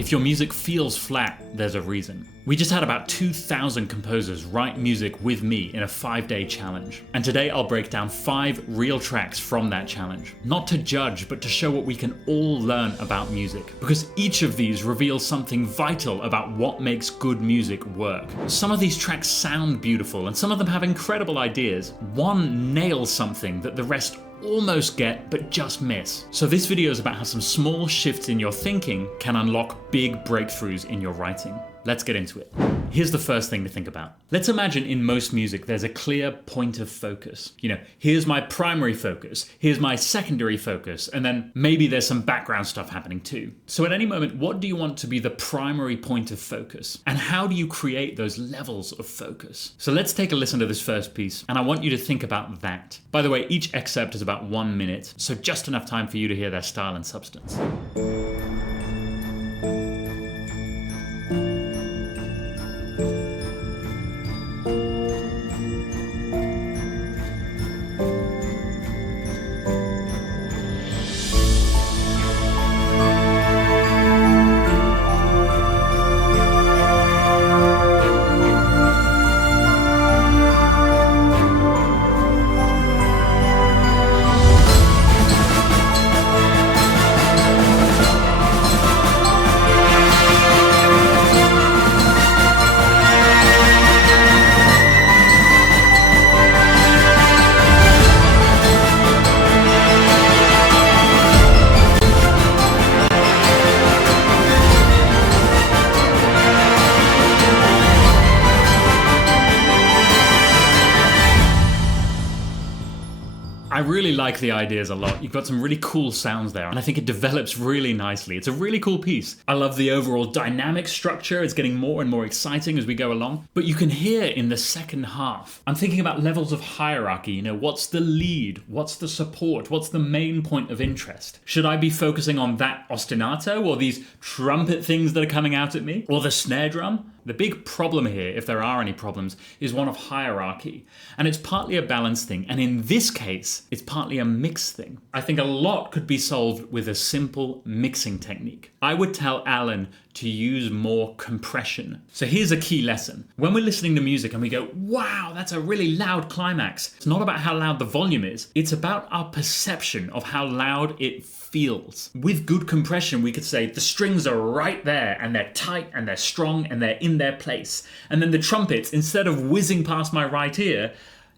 If your music feels flat, there's a reason. We just had about 2,000 composers write music with me in a 5-day challenge. And today I'll break down 5 real tracks from that challenge. Not to judge, but to show what we can all learn about music. Because each of these reveals something vital about what makes good music work. Some of these tracks sound beautiful, and some of them have incredible ideas. One nails something that the rest almost get, but just miss. So this video is about how some small shifts in your thinking can unlock big breakthroughs in your writing. Let's get into it. Here's the first thing to think about. Let's imagine in most music there's a clear point of focus. Here's my primary focus, here's my secondary focus, and then maybe there's some background stuff happening too. So at any moment, what do you want to be the primary point of focus? And how do you create those levels of focus? So let's take a listen to this first piece, and I want you to think about that. By the way, each excerpt is about 1 minute, so just enough time for you to hear their style and substance. I really like the ideas a lot. You've got some really cool sounds there, and I think it develops really nicely. It's a really cool piece. I love the overall dynamic structure. It's getting more and more exciting as we go along. But you can hear in the second half, I'm thinking about levels of hierarchy. What's the lead? What's the support? What's the main point of interest? Should I be focusing on that ostinato, or these trumpet things that are coming out at me, or the snare drum? The big problem here, if there are any problems, is one of hierarchy. And it's partly a balance thing, and in this case, it's partly a mix thing. I think a lot could be solved with a simple mixing technique. I would tell Alan to use more compression. So here's a key lesson. When we're listening to music and we go, wow, that's a really loud climax, it's not about how loud the volume is, it's about our perception of how loud it feels. With good compression, we could say the strings are right there, and they're tight, and they're strong, and they're in their place. And then the trumpets, instead of whizzing past my right ear,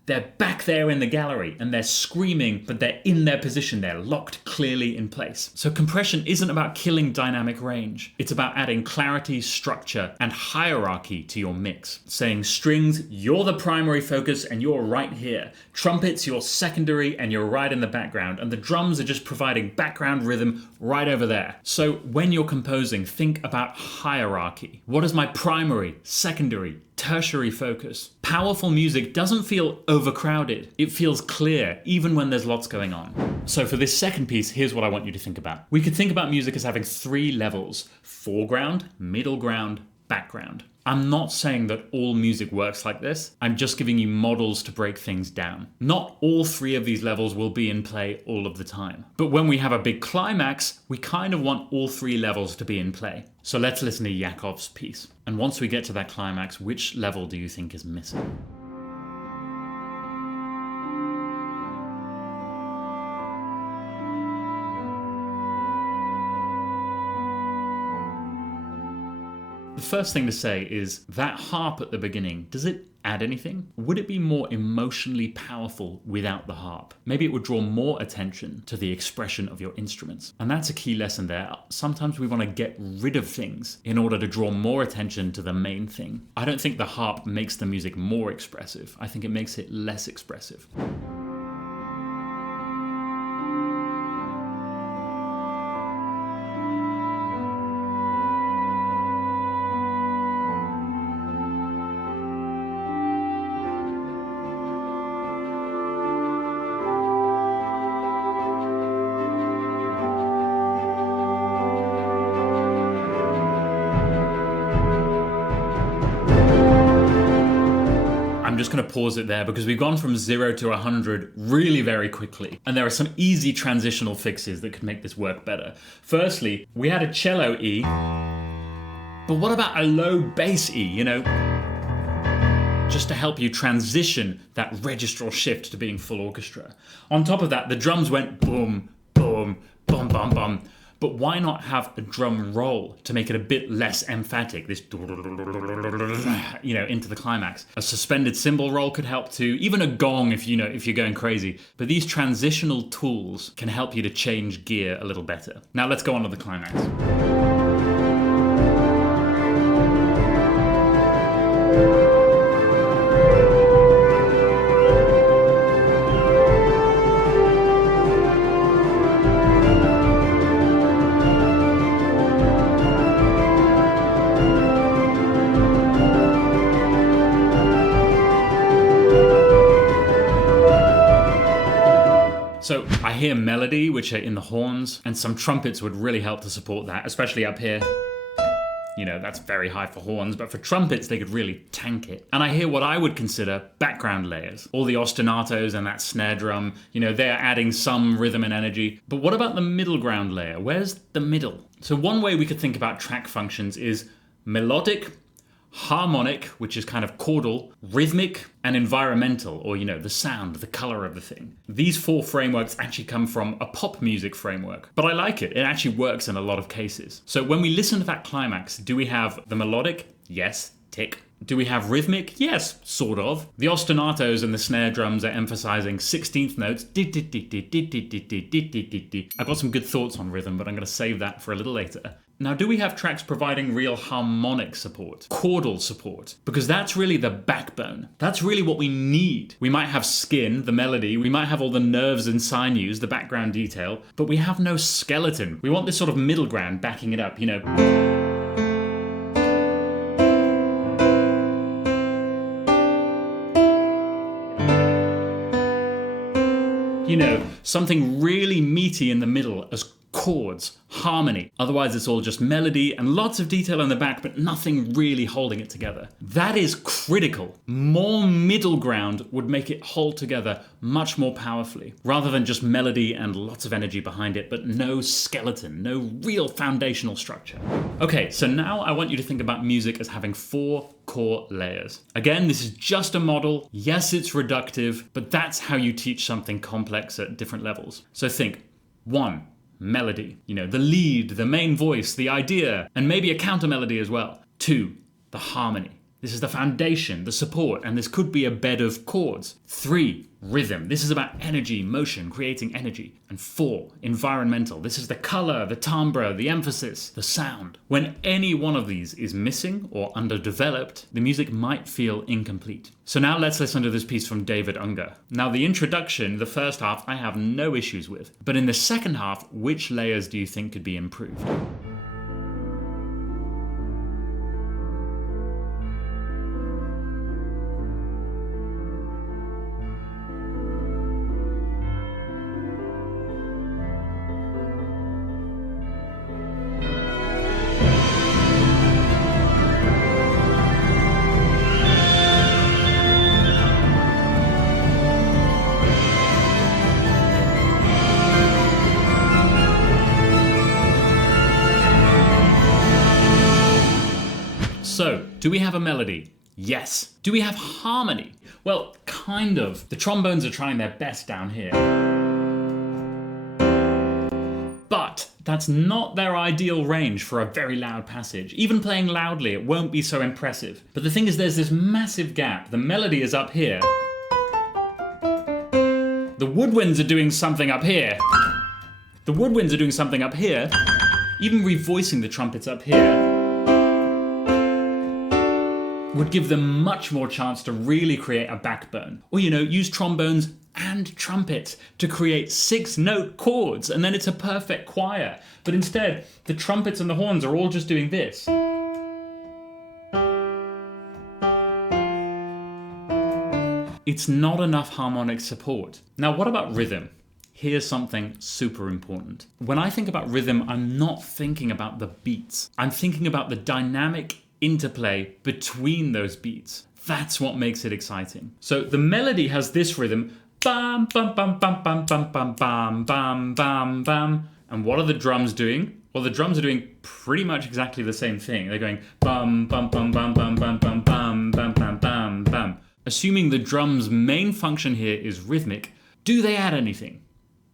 they're back there in the gallery, and they're screaming, but they're in their position. They're locked clearly in place. So compression isn't about killing dynamic range. It's about adding clarity, structure, and hierarchy to your mix. Saying strings, you're the primary focus, and you're right here. Trumpets, you're secondary, and you're right in the background. And the drums are just providing background rhythm right over there. So when you're composing, think about hierarchy. What is my primary, secondary, tertiary focus? Powerful music doesn't feel overcrowded. It feels clear, even when there's lots going on. So for this second piece, here's what I want you to think about. We could think about music as having 3 levels: foreground, middle ground, background. I'm not saying that all music works like this. I'm just giving you models to break things down. Not all 3 of these levels will be in play all of the time. But when we have a big climax, we kind of want all 3 levels to be in play. So let's listen to Yakov's piece. And once we get to that climax, which level do you think is missing? The first thing to say is that harp at the beginning, does it add anything? Would it be more emotionally powerful without the harp? Maybe it would draw more attention to the expression of your instruments. And that's a key lesson there. Sometimes we want to get rid of things in order to draw more attention to the main thing. I don't think the harp makes the music more expressive. I think it makes it less expressive. I'm just going to pause it there because we've gone from 0 to 100 really very quickly. And there are some easy transitional fixes that could make this work better. Firstly, we had a cello E, But what about a low bass E, just to help you transition that registral shift to being full orchestra. On top of that, the drums went boom, boom, bum, bum, bum. But why not have a drum roll to make it a bit less emphatic, this, into the climax? A suspended cymbal roll could help too, even a gong if you're going crazy. But these transitional tools can help you to change gear a little better. Now let's go on to the climax. So I hear melody, which are in the horns, and some trumpets would really help to support that, especially up here. That's very high for horns, but for trumpets, they could really tank it. And I hear what I would consider background layers. All the ostinatos and that snare drum, they're adding some rhythm and energy. But what about the middle ground layer? Where's the middle? So one way we could think about track functions is melodic, harmonic, which is kind of chordal, rhythmic, and environmental, or the sound, the color of the thing. These 4 frameworks actually come from a pop music framework, but I like it. It actually works in a lot of cases. So when we listen to that climax, do we have the melodic? Yes, tick. Do we have rhythmic? Yes, sort of. The ostinatos and the snare drums are emphasizing 16th notes. I've got some good thoughts on rhythm, but I'm going to save that for a little later. Now, do we have tracks providing real harmonic support, chordal support? Because that's really the backbone. That's really what we need. We might have skin, the melody, we might have all the nerves and sinews, the background detail, but we have no skeleton. We want this sort of middle ground backing it up, something really meaty in the middle as chords, harmony. Otherwise it's all just melody and lots of detail in the back, but nothing really holding it together. That is critical. More middle ground would make it hold together much more powerfully, rather than just melody and lots of energy behind it, but no skeleton, no real foundational structure. Okay, so now I want you to think about music as having 4 core layers. Again, this is just a model. Yes, it's reductive, but that's how you teach something complex at different levels. So think, 1, melody, the lead, the main voice, the idea, and maybe a counter melody as well. 2, the harmony. This is the foundation, the support, and this could be a bed of chords. 3, rhythm. This is about energy, motion, creating energy. And 4, environmental. This is the color, the timbre, the emphasis, the sound. When any one of these is missing or underdeveloped, the music might feel incomplete. So now let's listen to this piece from David Unger. Now the introduction, the first half, I have no issues with. But in the second half, which layers do you think could be improved? So, do we have a melody? Yes. Do we have harmony? Well, kind of. The trombones are trying their best down here. But that's not their ideal range for a very loud passage. Even playing loudly, it won't be so impressive. But the thing is, there's this massive gap. The melody is up here. The woodwinds are doing something up here. The woodwinds are doing something up here. Even revoicing the trumpets up here would give them much more chance to really create a backbone. Or, use trombones and trumpets to create 6-note chords, and then it's a perfect choir. But instead, the trumpets and the horns are all just doing this. It's not enough harmonic support. Now, what about rhythm? Here's something super important. When I think about rhythm, I'm not thinking about the beats. I'm thinking about the dynamic interplay between those beats. That's what makes it exciting. So the melody has this rhythm, bam, bam, bam, bam, bam, bam, bam, bam, bam, bam, bam. And what are the drums doing? Well, the drums are doing pretty much exactly the same thing. They're going bum, bum, bum, bum, bum, bum, bum, bum, bum, bum, bum, bum. Assuming the drum's main function here is rhythmic, do they add anything?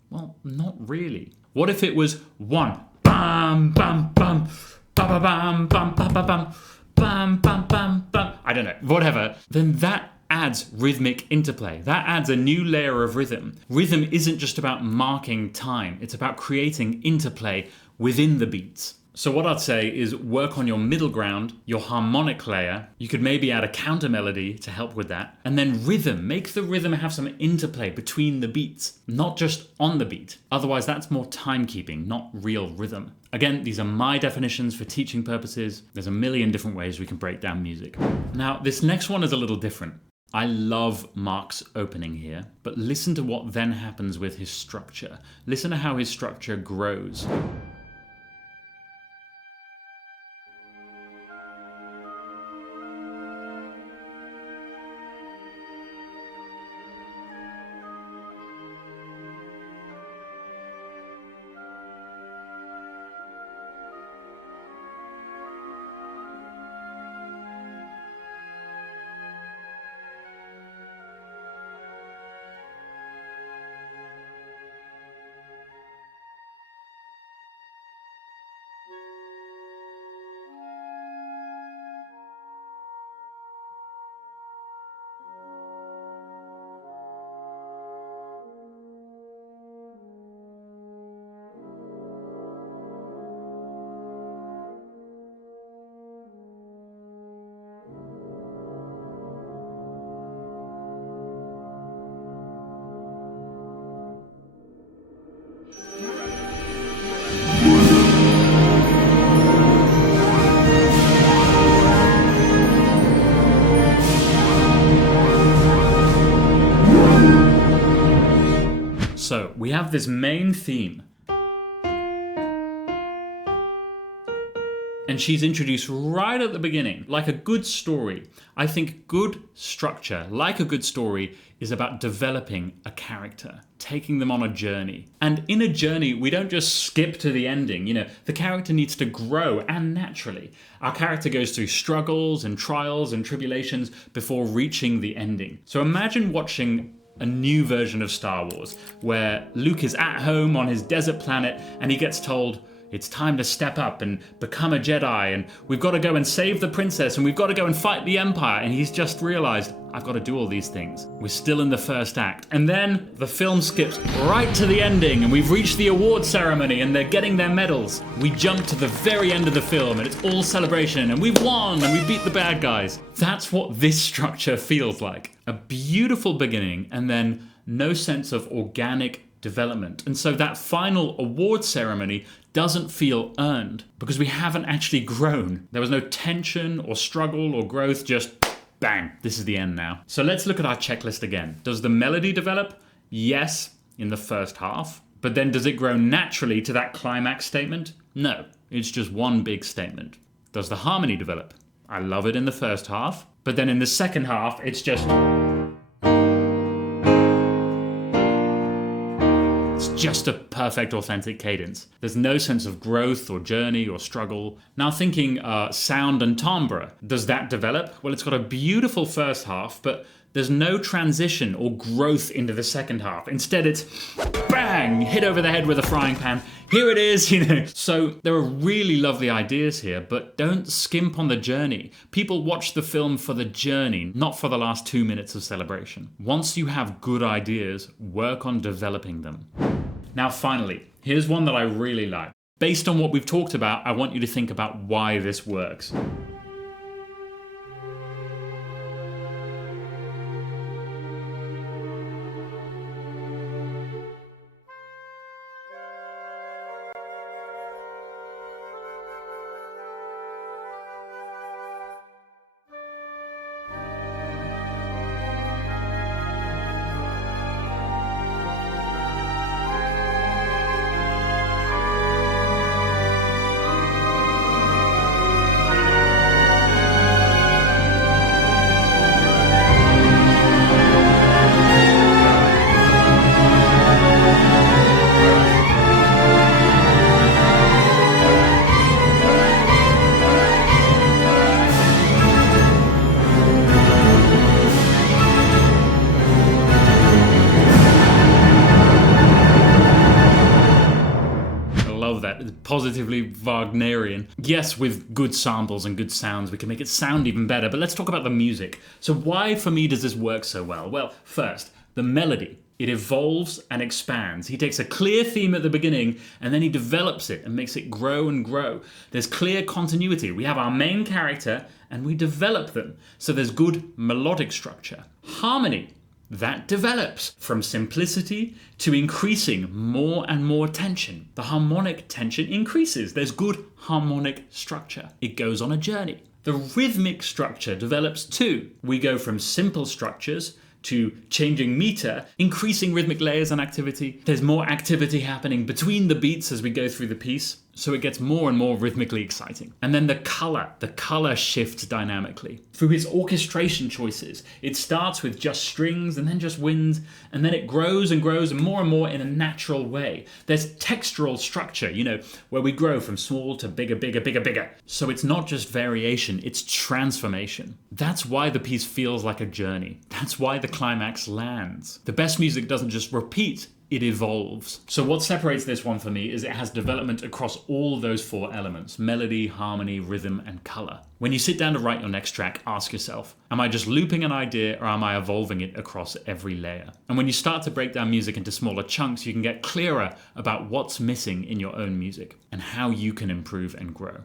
Well, not really. What if it was one, bum, bum, bum, ba, ba, bum, bum, ba, ba, bum, bum, bum, bum, bum. I don't know, whatever. Then that adds rhythmic interplay. That adds a new layer of rhythm. Rhythm isn't just about marking time. It's about creating interplay within the beats. So what I'd say is work on your middle ground, your harmonic layer. You could maybe add a counter melody to help with that. And then rhythm. Make the rhythm have some interplay between the beats, not just on the beat. Otherwise, that's more timekeeping, not real rhythm. Again, these are my definitions for teaching purposes. There's a million different ways we can break down music. Now, this next one is a little different. I love Mark's opening here, but listen to what then happens with his structure. Listen to how his structure grows. So we have this main theme, and she's introduced right at the beginning, like a good story. I think good structure, like a good story, is about developing a character, taking them on a journey. And in a journey, we don't just skip to the ending. You know, the character needs to grow, and naturally. Our character goes through struggles and trials and tribulations before reaching the ending. So imagine watching a new version of Star Wars, where Luke is at home on his desert planet and he gets told, it's time to step up and become a Jedi, and we've got to go and save the princess, and we've got to go and fight the Empire, and he's just realized, I've got to do all these things. We're still in the first act. And then the film skips right to the ending, and we've reached the award ceremony, and they're getting their medals. We jump to the very end of the film, and it's all celebration, and we've won, and we beat the bad guys. That's what this structure feels like. A beautiful beginning, and then no sense of organic development. And so that final award ceremony doesn't feel earned because we haven't actually grown. There was no tension or struggle or growth, just bang, this is the end now. So let's look at our checklist again. Does the melody develop? Yes, in the first half. But then does it grow naturally to that climax statement? No, it's just one big statement. Does the harmony develop? I love it in the first half. But then in the second half, it's just a perfect, authentic cadence. There's no sense of growth or journey or struggle. Now thinking sound and timbre, does that develop? Well, it's got a beautiful first half, but there's no transition or growth into the second half. Instead, it's bang, hit over the head with a frying pan. Here it is, you know. So there are really lovely ideas here, but don't skimp on the journey. People watch the film for the journey, not for the last 2 minutes of celebration. Once you have good ideas, work on developing them. Now finally, here's one that I really like. Based on what we've talked about, I want you to think about why this works. positively Wagnerian. Yes, with good samples and good sounds, we can make it sound even better, but let's talk about the music. So why, for me, does this work so well? Well, first, the melody. It evolves and expands. He takes a clear theme at the beginning and then he develops it and makes it grow and grow. There's clear continuity. We have our main character and we develop them. So there's good melodic structure. Harmony. That develops from simplicity to increasing more and more tension. The harmonic tension increases. There's good harmonic structure. It goes on a journey. The rhythmic structure develops too. We go from simple structures to changing meter, increasing rhythmic layers and activity. There's more activity happening between the beats as we go through the piece, so it gets more and more rhythmically exciting. And then the color shifts dynamically. Through his orchestration choices, it starts with just strings and then just wind, and then it grows and grows more and more in a natural way. There's textural structure, where we grow from small to bigger, bigger, bigger, bigger. So it's not just variation, it's transformation. That's why the piece feels like a journey. That's why the climax lands. The best music doesn't just repeat, it evolves. So what separates this one for me is it has development across all those 4 elements: melody, harmony, rhythm, and color. When you sit down to write your next track, ask yourself, am I just looping an idea or am I evolving it across every layer? And when you start to break down music into smaller chunks, you can get clearer about what's missing in your own music and how you can improve and grow.